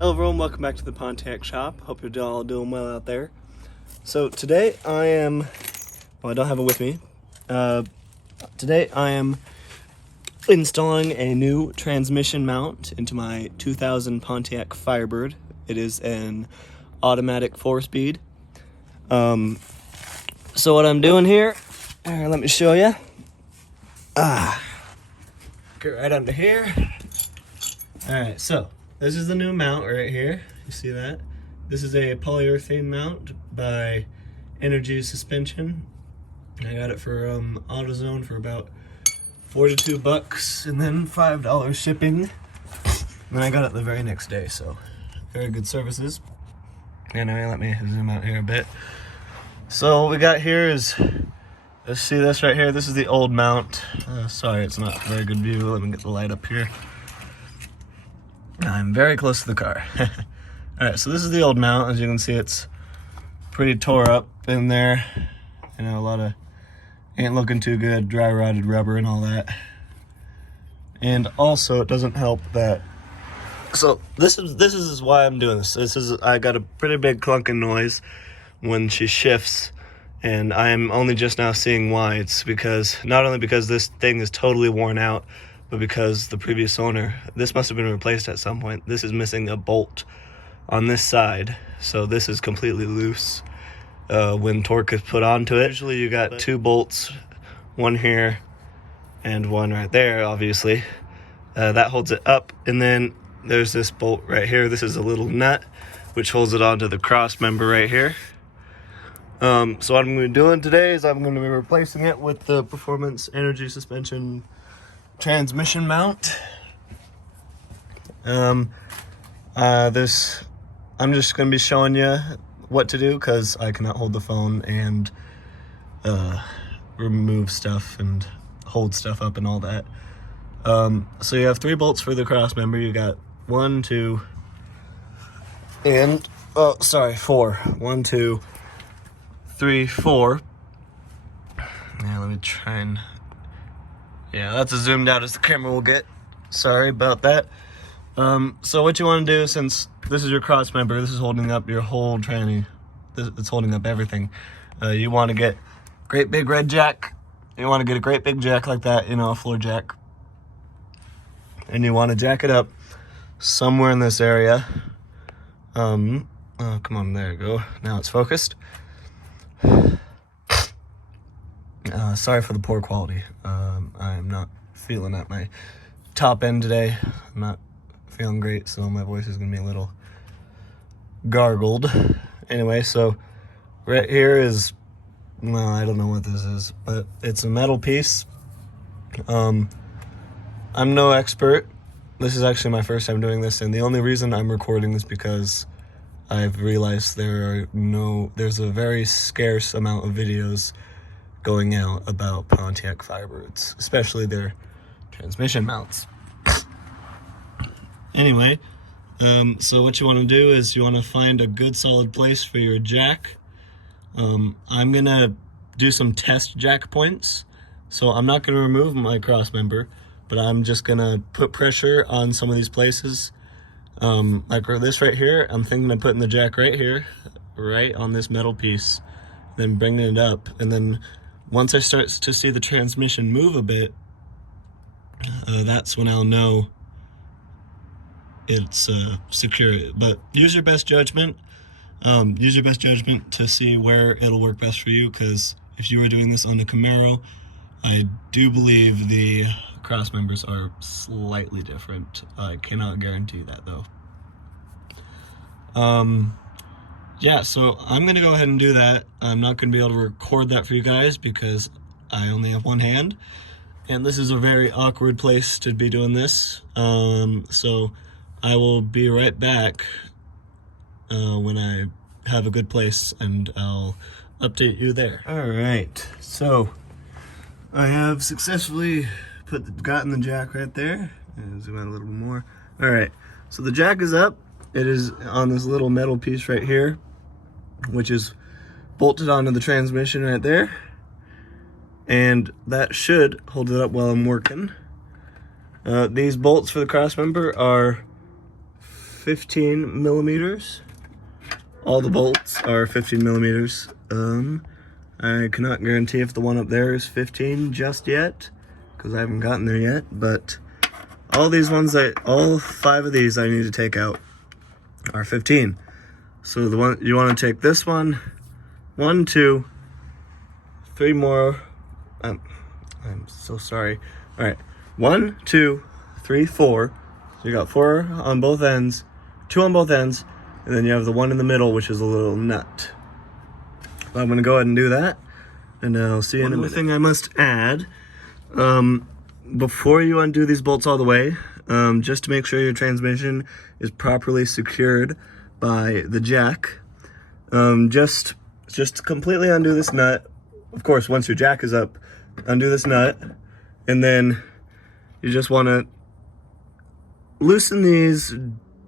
Hello everyone, welcome back to the Pontiac shop. Hope you're all doing well out there. So today I don't have it with me. Today I am installing a new transmission mount into my 2000 Pontiac Firebird. It is an automatic 4-speed. So what I'm doing here, let me show you. Get right under here. Alright, so this is the new mount right here. You see that? This is a polyurethane mount by Energy Suspension. I got it for AutoZone for about $42 and then $5 shipping. And then I got it the very next day, so very good services. Anyway, let me zoom out here a bit. So what we got here is, let's see this right here. This is the old mount. Sorry, it's not a very good view. Let me get the light up here. I'm very close to the car. Alright, so this is the old mount. As you can see, it's pretty tore up in there. You know, a lot of ain't looking too good, dry rotted rubber and all that. And also, it doesn't help that. So this is why I'm doing this. I got a pretty big clunking noise when she shifts, and I am only just now seeing why. It's because not only because this thing is totally worn out, but because the previous owner, this must have been replaced at some point. This is missing a bolt on this side, so this is completely loose when torque is put onto it. Usually you got two bolts, one here and one right there, obviously. That holds it up, and then there's this bolt right here. This is a little nut which holds it onto the cross member right here. So what I'm going to be doing today is I'm going to be replacing it with the Performance Energy Suspension transmission mount. I'm just going to be showing you what to do because I cannot hold the phone and remove stuff and hold stuff up and all that. So you have 3 bolts for the cross member. You got 1, 2, and 4. 1, 2, 3, 4. Now let me try and, yeah, that's as zoomed out as the camera will get. Sorry about that. So what you want to do, since this is your cross member, this is holding up your whole tranny. It's holding up everything. You want to get great big red jack. You want to get a great big jack like that, you know, a floor jack. And you want to jack it up somewhere in this area. Oh, come on, there you go. Now it's focused. Sorry for the poor quality. I'm not feeling at my top end today. I'm not feeling great, so my voice is going to be a little gargled. Anyway, so right here is, well, I don't know what this is, but it's a metal piece. I'm no expert. This is actually my first time doing this, and the only reason I'm recording is because I've realized there's a very scarce amount of videos going out about Pontiac Firebirds, especially their transmission mounts. Anyway, so what you want to do is you want to find a good solid place for your jack. I'm gonna do some test jack points, so I'm not gonna remove my cross member, but I'm just gonna put pressure on some of these places. Like this right here, I'm thinking of putting the jack right here, right on this metal piece, then bringing it up, and then once I start to see the transmission move a bit, that's when I'll know it's secure. But use your best judgment. Use your best judgment to see where it'll work best for you, because if you were doing this on the Camaro, I do believe the cross members are slightly different. I cannot guarantee that though. Yeah, so I'm gonna go ahead and do that. I'm not gonna be able to record that for you guys because I only have one hand, and this is a very awkward place to be doing this. So I will be right back when I have a good place, and I'll update you there. All right, so I have successfully gotten the jack right there. And zoom out a little bit more. All right, so the jack is up. It is on this little metal piece right here, which is bolted onto the transmission right there. And that should hold it up while I'm working. These bolts for the cross member are 15 millimeters. All the bolts are 15 millimeters. I cannot guarantee if the one up there is 15 just yet, because I haven't gotten there yet, but all these ones, all 5 of these I need to take out are 15. So the one you want to take this one, 1, 2, 3 more. I'm so sorry. All right, 1, 2, 3, 4. So you got 4 on both ends, 2 on both ends, and then you have the one in the middle, which is a little nut. I'm gonna go ahead and do that, and I'll see you in a minute. One more thing I must add, before you undo these bolts all the way, just to make sure your transmission is properly secured by the jack, just completely undo this nut. Of course, once your jack is up, undo this nut, and then you just want to loosen these.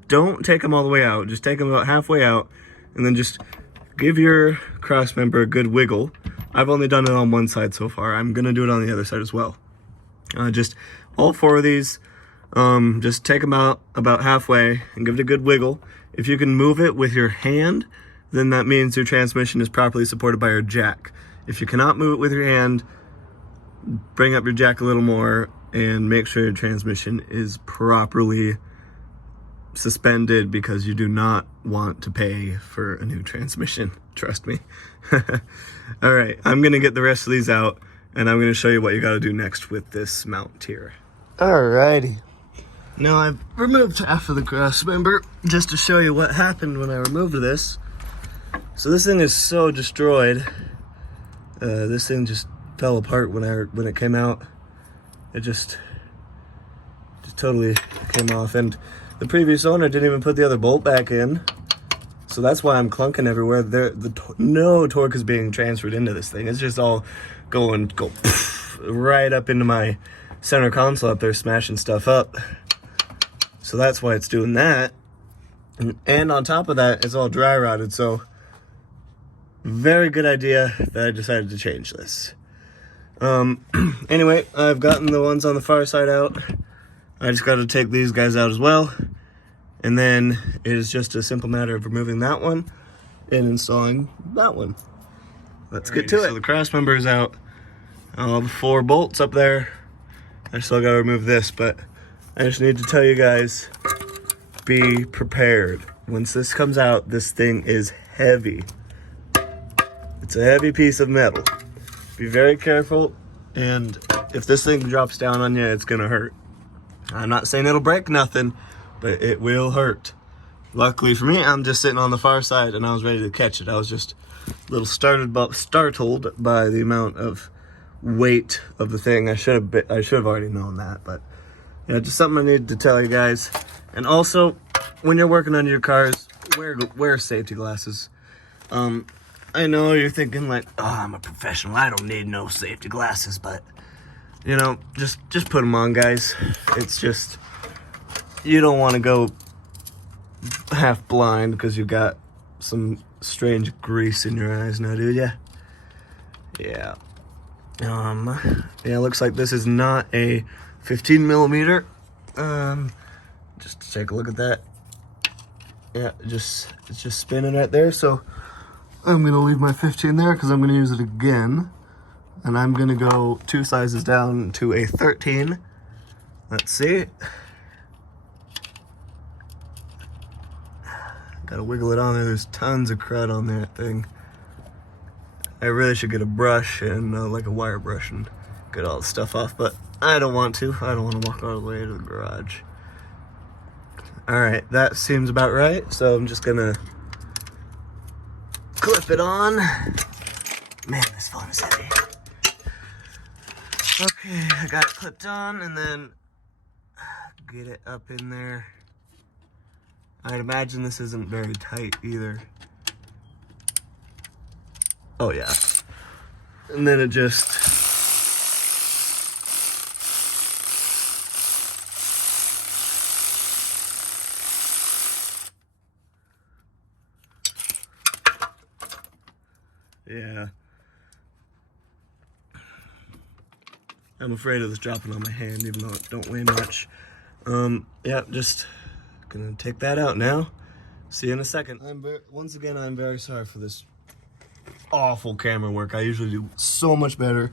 Don't take them all the way out, just take them about halfway out, and then just give your cross member a good wiggle. I've only done it on one side so far. I'm gonna do it on the other side as well. Just all 4 of these, just take them out about halfway and give it a good wiggle. If you can move it with your hand, then that means your transmission is properly supported by your jack. If you cannot move it with your hand, bring up your jack a little more and make sure your transmission is properly suspended, because you do not want to pay for a new transmission, trust me. All right, I'm gonna get the rest of these out, and I'm gonna show you what you gotta do next with this mount here. Alrighty, now I've removed half of the cross member just to show you what happened when I removed this. So this thing is so destroyed. This thing just fell apart when it came out. It just totally came off, and the previous owner didn't even put the other bolt back in, so that's why I'm clunking everywhere. No torque is being transferred into this thing. It's just all go right up into my center console up there, smashing stuff up. So that's why it's doing that. And on top of that, it's all dry rotted. So very good idea that I decided to change this. Anyway, I've gotten the ones on the far side out. I just got to take these guys out as well, and then it is just a simple matter of removing that one and installing that one. Let's get to it. So the cross member is out. All the 4 bolts up there. I still got to remove this, but I just need to tell you guys, be prepared. Once this comes out, this thing is heavy. It's a heavy piece of metal. Be very careful, and if this thing drops down on you, it's gonna hurt. I'm not saying it'll break nothing, but it will hurt. Luckily for me, I'm just sitting on the far side and I was ready to catch it. I was just a little startled by the amount of weight of the thing. I should have already known that, but yeah, just something I needed to tell you guys. And also, when you're working on your cars, wear safety glasses. I know you're thinking like, oh, I'm a professional, I don't need no safety glasses, but you know, just put them on, guys. It's just, you don't want to go half blind because you got some strange grease in your eyes now, do ya? Yeah. Yeah, looks like this is not a 15 millimeter. Just to take a look at that. Yeah, it's just spinning right there. So I'm gonna leave my 15 there because I'm gonna use it again. And I'm gonna go 2 sizes down to a 13. Let's see. Gotta wiggle it on there. There's tons of crud on that thing. I really should get a brush and like a wire brush and get all the stuff off, but I don't want to. I don't want to walk all the way to the garage. All right, that seems about right. So I'm just gonna clip it on. Man, this phone is heavy. Okay, I got it clipped on, and then get it up in there. I'd imagine this isn't very tight either. Oh yeah. And then it just... yeah. I'm afraid of this dropping on my hand, even though it don't weigh much. Yeah, just gonna take that out now. See you in a second. Once again, I'm very sorry for this awful camera work. I usually do so much better.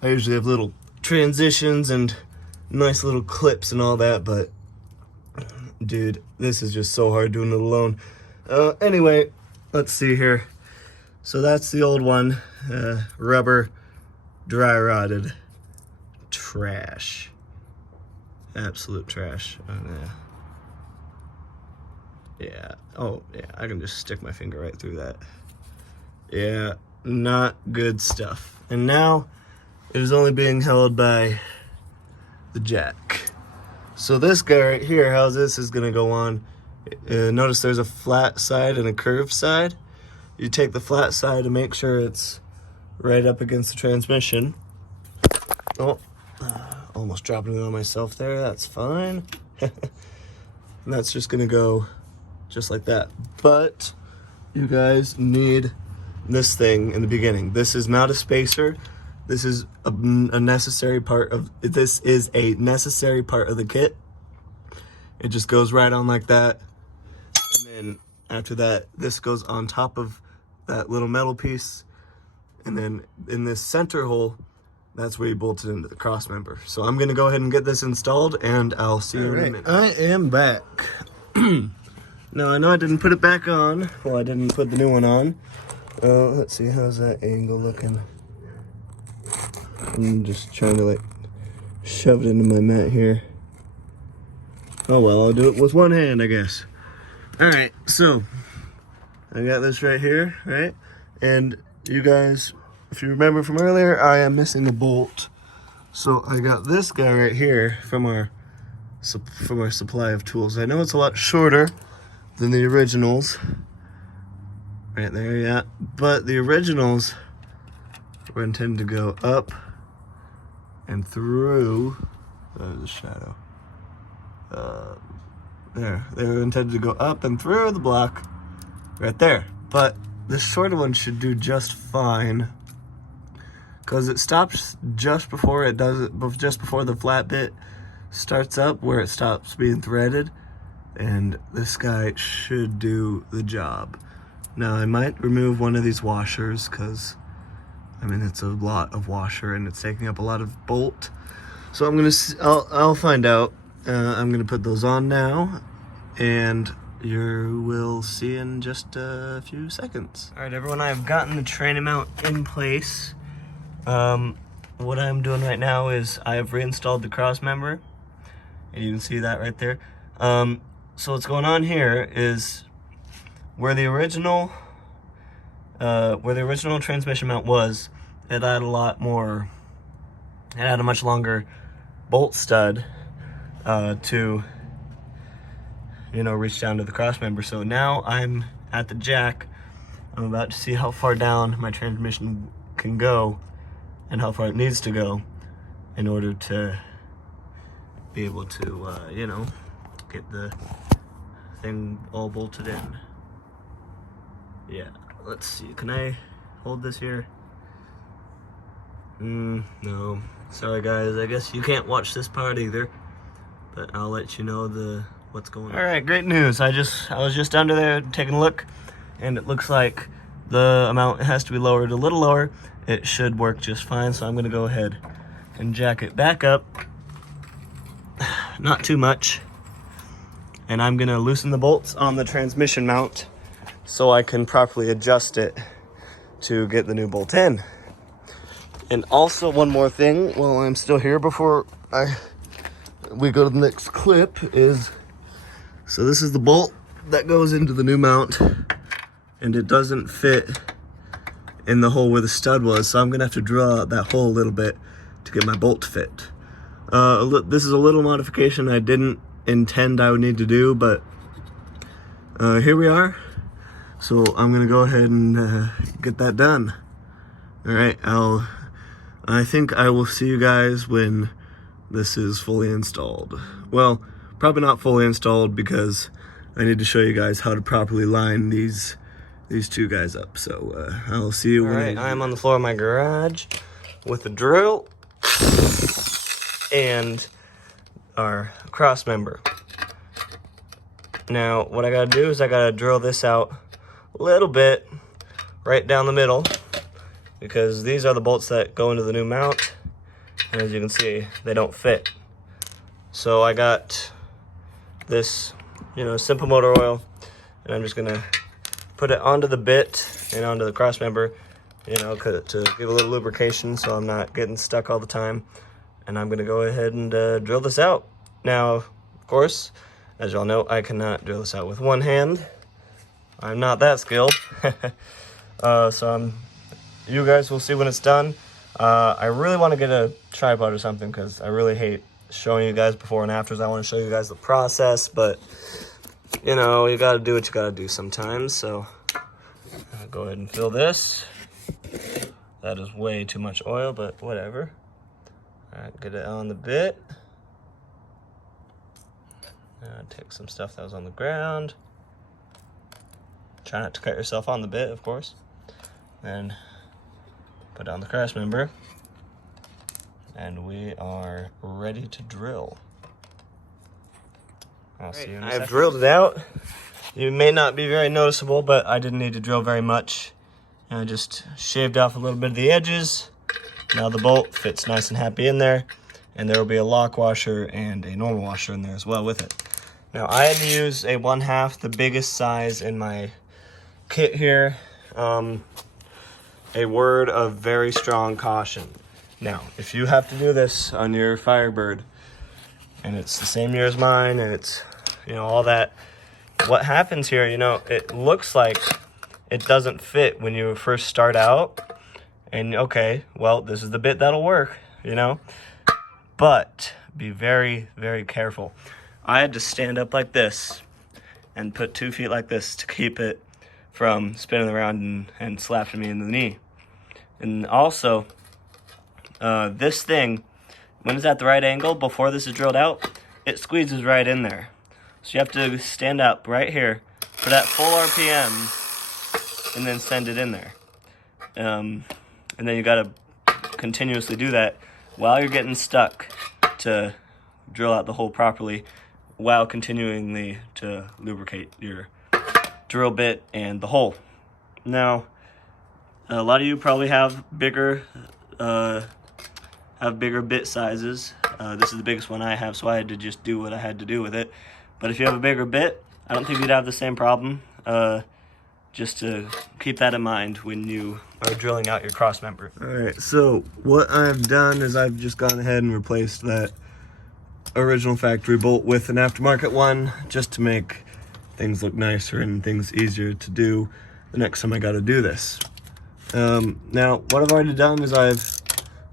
I usually have little transitions and nice little clips and all that, but dude, this is just so hard doing it alone. Anyway, let's see here. So that's the old one, rubber, dry rotted, trash, absolute trash. Yeah, oh yeah, I can just stick my finger right through that. Yeah, not good stuff. And now it is only being held by the jack. So this guy right here, how this is gonna go on, notice there's a flat side and a curved side. You take the flat side to make sure it's right up against the transmission. Oh, almost dropping it on myself there, that's fine. And that's just gonna go just like that. But you guys need this thing in the beginning. This is not a spacer. This is a necessary part of, this is a necessary part of the kit. It just goes right on like that. And then after that, this goes on top of that little metal piece. And then in this center hole, that's where you bolt it into the cross member. So I'm gonna go ahead and get this installed and I'll see you in a minute. I am back. Now I know I didn't put it back on. Well, I didn't put the new one on. Let's see, how's that angle looking? I'm just trying to like shove it into my mat here. Oh well, I'll do it with one hand, I guess. Alright, so I got this right here, right? And you guys, if you remember from earlier, I am missing a bolt. So I got this guy right here from our supply of tools. I know it's a lot shorter than the originals. Right there, yeah. But the originals were intended to go up and through. There's a shadow. There. They were intended to go up and through the block right there. But this shorter one should do just fine, because it stops just before it does it, just before the flat bit starts up, where it stops being threaded. And this guy should do the job. Now I might remove one of these washers, because I mean it's a lot of washer and it's taking up a lot of bolt. So I'll find out. I'm gonna put those on now, and you will see in just a few seconds. All right, everyone, I've gotten the training mount in place. What I'm doing right now is I have reinstalled the cross member, and you can see that right there. So what's going on here is where the original transmission mount was, it had a lot more, it had a much longer bolt stud to, you know, reach down to the cross member. So now I'm at the jack. I'm about to see how far down my transmission can go and how far it needs to go in order to be able to, you know, get the thing all bolted in. Yeah, let's see. Can I hold this here? No. Sorry guys, I guess you can't watch this part either, but I'll let you know what's going on. All right, great news. I was just under there taking a look, and it looks like the amount has to be lowered a little lower. It should work just fine, so I'm gonna go ahead and jack it back up. Not too much. And I'm gonna loosen the bolts on the transmission mount so I can properly adjust it to get the new bolt in. And also one more thing while I'm still here before we go to the next clip is, so this is the bolt that goes into the new mount, and it doesn't fit in the hole where the stud was, so I'm gonna have to drill out that hole a little bit to get my bolt to fit. This is a little modification I didn't intend I would need to do, but here we are. So I'm gonna go ahead and get that done. All right, I think I will see you guys when this is fully installed. Well, probably not fully installed, because I need to show you guys how to properly line these two guys up. So I'll see you when. All right, I'm on the floor of my garage with a drill and our cross member. Now, what I gotta do is I gotta drill this out a little bit right down the middle, because these are the bolts that go into the new mount, and as you can see, they don't fit. So I got this, simple motor oil, and I'm just gonna put it onto the bit and onto the cross member, to give a little lubrication so I'm not getting stuck all the time. And I'm gonna go ahead and drill this out. Now, of course, as y'all know, I cannot drill this out with one hand. I'm not that skilled. You guys will see when it's done. I really want to get a tripod or something, because I really hate showing you guys before and afters. I want to show you guys the process, but you gotta do what you gotta do sometimes. So I'll go ahead and fill this. That is way too much oil, but whatever. All right, get it on the bit. Take some stuff that was on the ground. Try not to cut yourself on the bit, of course. Then put on the cross member. And we are ready to drill. I'll see you in a second. I've drilled it out. It may not be very noticeable, but I didn't need to drill very much. And I just shaved off a little bit of the edges. Now the bolt fits nice and happy in there. And there will be a lock washer and a normal washer in there as well with it. Now I had to use a 1/2, the biggest size in my kit here. A word of very strong caution. Now, if you have to do this on your Firebird, and it's the same year as mine, and it's, all that, what happens here, it looks like it doesn't fit when you first start out, and okay, well, this is the bit that'll work, but be very, very careful. I had to stand up like this and put 2 feet like this to keep it from spinning around and slapping me in the knee. And also, this thing, when it's at the right angle, before this is drilled out, it squeezes right in there. So you have to stand up right here for that full RPM and then send it in there. And then you gotta continuously do that while you're getting stuck to drill out the hole properly, while continuing to lubricate your drill bit and the hole. Now, a lot of you probably have bigger bit sizes. This is the biggest one I have, so I had to just do what I had to do with it. But if you have a bigger bit, I don't think you'd have the same problem. Just to keep that in mind when you are drilling out your cross member. All right, so what I've done is I've just gone ahead and replaced that original factory bolt with an aftermarket one, just to make things look nicer and things easier to do the next time I got to do this. Now, what I've already done is I've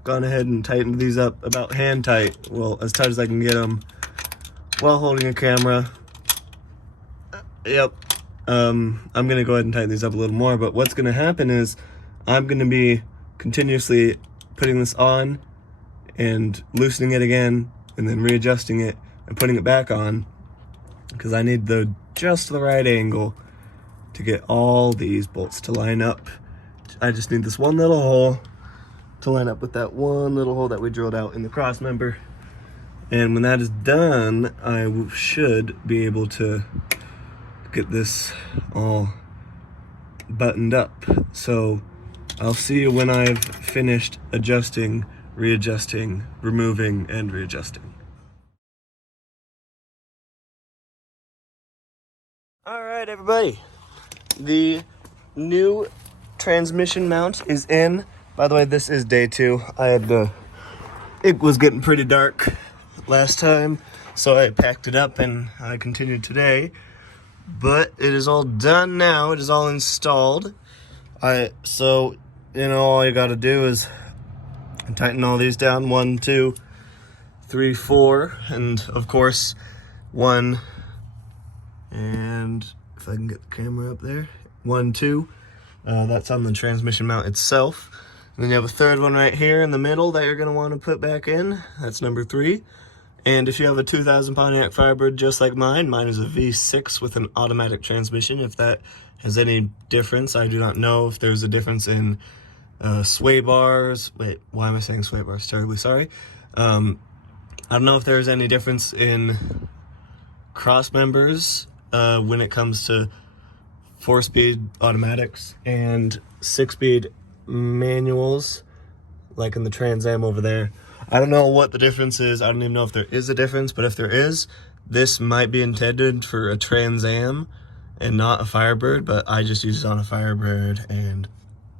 gone ahead and tightened these up about hand tight, well, as tight as I can get them while holding a camera. Yep. I'm gonna go ahead and tighten these up a little more, but what's gonna happen is I'm gonna be continuously putting this on and loosening it again, and then readjusting it and putting it back on, because I need just the right angle to get all these bolts to line up. I just need this one little hole to line up with that one little hole that we drilled out in the cross member. And when that is done, I should be able to get this all buttoned up. So I'll see you when I've finished adjusting, readjusting, removing, and readjusting. All right, everybody. The new transmission mount is in. By the way, this is day 2. It was getting pretty dark last time, so I packed it up and I continued today. But it is all done now. It is all installed. So all you gotta do is tighten all these down. 1, 2, 3, 4, and of course 1. And if I can get the camera up there, 1, 2. That's on the transmission mount itself. And then you have a third one right here in the middle that you're gonna want to put back in. That's number 3. And if you have a 2000 Pontiac Firebird just like mine is a V6 with an automatic transmission. If that has any difference, I do not know if there's a difference in sway bars. Wait, why am I saying sway bars? Terribly sorry. I don't know if there's any difference in cross members when it comes to 4-speed automatics and 6-speed manuals, like in the Trans Am over there. I don't know what the difference is. I don't even know if there is a difference, but if there is, this might be intended for a Trans Am and not a Firebird, but I just used it on a Firebird, and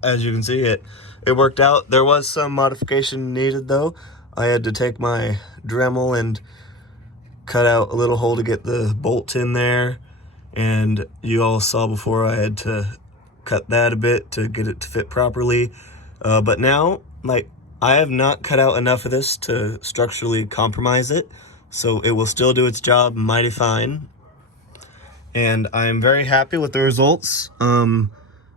as you can see, it worked out. There was some modification needed though. I had to take my Dremel and cut out a little hole to get the bolt in there, and you all saw before I had to cut that a bit to get it to fit properly. But now, like, I have not cut out enough of this to structurally compromise it, so it will still do its job mighty fine. And I'm very happy with the results. I'm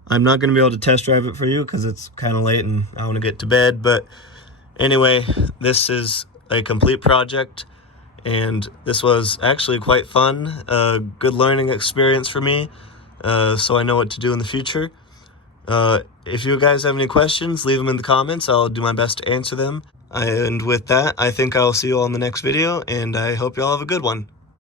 not going to be able to test drive it for you because it's kind of late and I want to get to bed. But anyway, this is a complete project, and this was actually quite fun. A good learning experience for me, so I know what to do in the future. If you guys have any questions, leave them in the comments. I'll do my best to answer them. And with that, I think I'll see you all in the next video, and I hope you all have a good one.